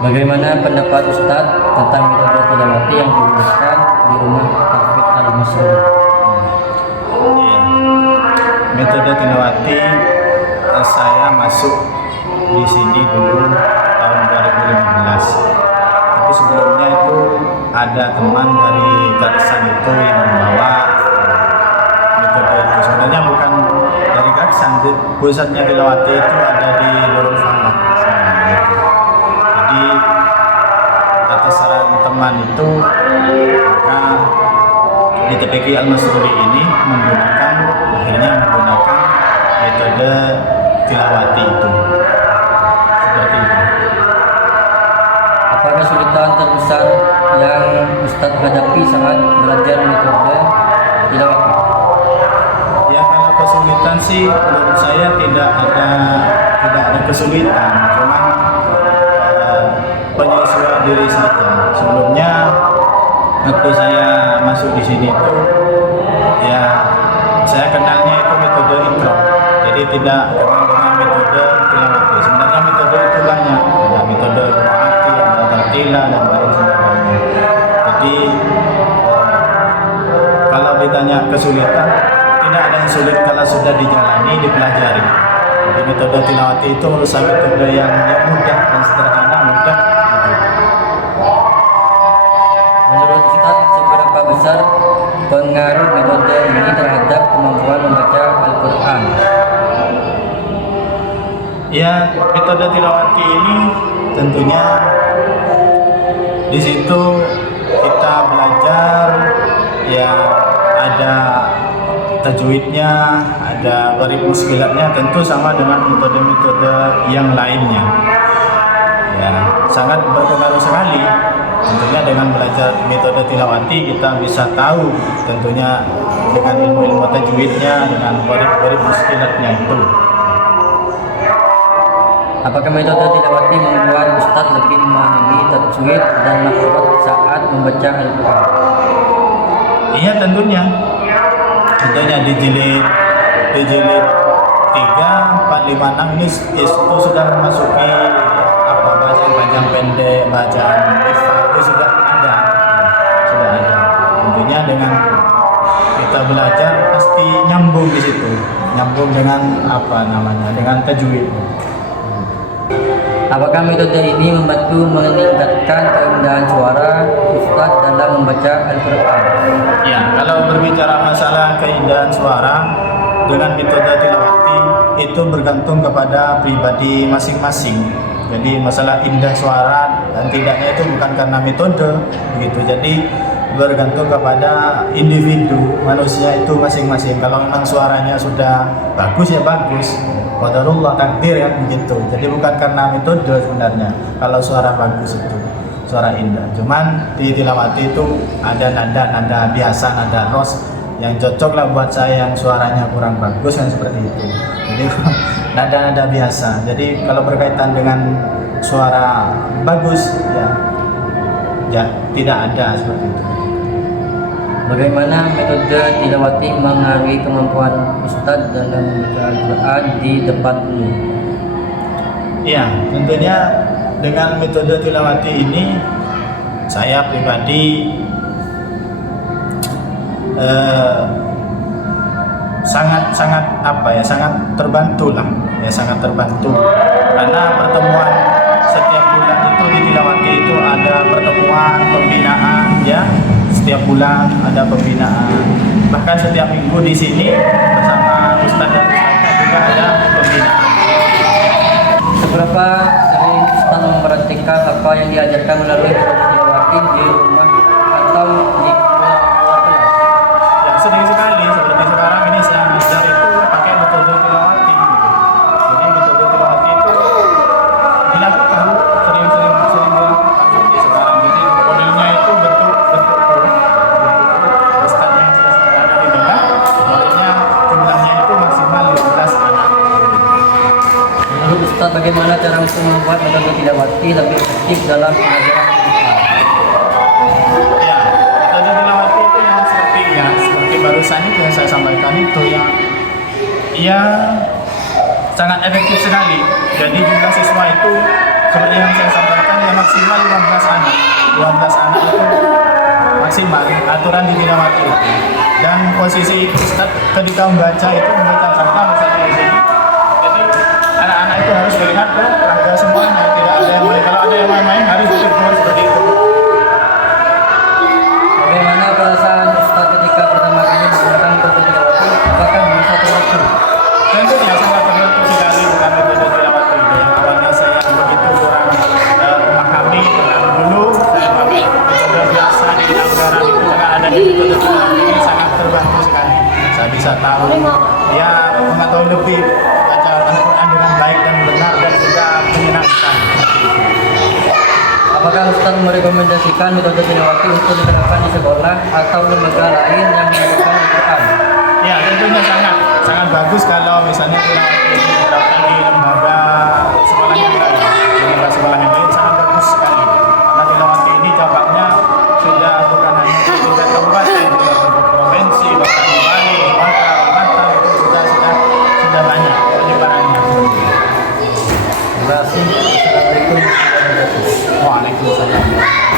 Bagaimana pendapat Ustadz tentang metode tilawati yang digunakan di rumah Hafidz Al-Masruri? Iya. Metode tilawati saya masuk di sini dulu tahun 2015. Tapi sebelumnya itu ada teman dari Garsan itu yang membawa metode itu. Sebenarnya bukan dari Garsan, pusatnya tilawati itu ada di Nurul Falah. Jadi atas saran teman itu, maka di TPQ Al-Masruri ini akhirnya menggunakan metode tilawati itu. Seperti itu. Apa kesulitan terbesar yang Ustadz hadapi saat belajar metode tilawati? Ya, kalau kesulitan sih menurut saya tidak ada kesulitan, cuman penyesuaian diri saja. Sebelumnya waktu saya masuk di sini itu ya saya kenalnya itu metode intro, jadi tidak kenal dengan metode tilawati. Sebenarnya metode itu banyak, ada metode qiraati, ada tartila dan lain sebagainya. Jadi kalau ditanya kesulitan, tidak ada yang sulit kalau sudah dijalani, dipelajari. Jadi metode tilawati itu menurut saya metode yang mudah dan sederhana, mudah. Menurut Ustadz, seberapa besar pengaruh metode ini terhadap kemampuan membaca Al-Quran? Ya, metode tilawati ini tentunya di situ kita belajar ya, ada tajwidnya, ada gharib muskilatnya, tentu sama dengan metode-metode yang lainnya. Ya, sangat berpengaruh sekali. Tentunya dengan belajar metode tilawati kita bisa tahu tentunya dengan ilmu-ilmu tajwidnya, dengan gharib muskilatnya itu. Apakah metode tilawati membuat Ustadz lebih memahami tajwid dan makhraj saat membaca Al-Quran? Iya, tentunya di jilid 3, 4, 5, 6 ini itu sudah memasuki bacaan panjang pendek, bacaan ifa itu sudah ada. Tentunya dengan kita belajar pasti nyambung di situ, nyambung dengan dengan tajwid. Apakah metode ini membantu meningkatkan keindahan suara Ustadz dalam membaca Al-Quran? Ya, kalau berbicara masalah keindahan suara dengan metode tilawati itu bergantung kepada pribadi masing-masing. Jadi masalah indah suara dan tidaknya itu bukan karena metode begitu. Jadi bergantung kepada individu manusia itu masing-masing. Kalau memang suaranya sudah bagus ya bagus, qadarullah, takdir ya begitu. Jadi bukan karena metode sebenarnya. Kalau suara bagus itu suara indah. Cuman di tilawati itu ada nada biasa, nada ros yang cocok lah buat saya yang suaranya kurang bagus kan seperti itu. Jadi nada biasa. Jadi kalau berkaitan dengan suara bagus ya tidak ada seperti itu. Bagaimana metode tilawati mengaruhi kemampuan Ustadz dalam membaca Al-Quran di depan umum? Ya, tentunya dengan metode tilawati ini saya pribadi sangat terbantu lah, sangat terbantu karena pertemuan setiap bulan itu di tilawati itu ada pertemuan pembinaan ya, setiap bulan ada pembinaan, bahkan setiap minggu di sini bersama Ustadz dan Ustadznya juga ada pembinaan. Seberapa sering Ustadz memperhatikan apa yang diajarkan melalui metode tilawati di rumah atau di kelas? Ya, sering sekali. Seperti sekarang ini saya ngajar itu pakai metode tilawati gitu. Jadi metode tilawati itu dilakukan sering dilakukan seperti sekarang. Jadi modelnya itu bentuk Ustadz yang sudah ada di tengah, modelnya jumlahnya itu maksimal 15 anak. Menurut Ustadz, bagaimana cara untuk membuat metode tilawati lebih efektif dalam pengajaran Al-Quran? Ya, metode tilawati itu yang seperti barusan itu yang saya sampaikan itu yang sangat efektif sekali. Jadi jumlah siswa itu seperti yang saya sampaikan ya maksimal 12 anak itu maksimal aturan di Tilawati itu. Dan posisi Ustadz ketika membaca itu membaca kata misalnya di sini, jadi anak-anak itu harus melihat ke rangga semuanya, tidak ada yang boleh, kalau ada yang main-main harus ditegur seperti itu. Bagaimana perasaan Ustaz ketika pertama kali menggunakan metode tilawati? Apakah merasa terbantu? Tentunya sangat terbantu sekali dengan metode Tilawati itu. Yang awalnya saya begitu kurang memahami, dulu saya pakai metode biasa di anggaran itu, karena ada di metode Tilawati ini sangat terbantu sekali. Saya bisa tahu, ya mengetahui lebih baca Al-Quran dengan baik dan benar dan juga menyenangkan. Apakah Ustaz merekomendasikan metode tilawati untuk diterapkan di sekolah atau lembaga lain yang mengajarkan Al-Quran? Ya, tentunya sangat bagus kalau misalnya Tilawati ini diterapkan di lembaga sekolah yang lain. Di lembaga sekolah yang lain sangat bagus sekali. Karena Tilawati ini cabangnya sudah bukan hanya di tingkat kabupaten, di provinsi, bahkan di Bali, di Sumatera, di Batam itu sudah banyak penyebarannya. Terima kasih. Assalamualaikum warahmatullahi wabarakatuh. Waalaikumsalam.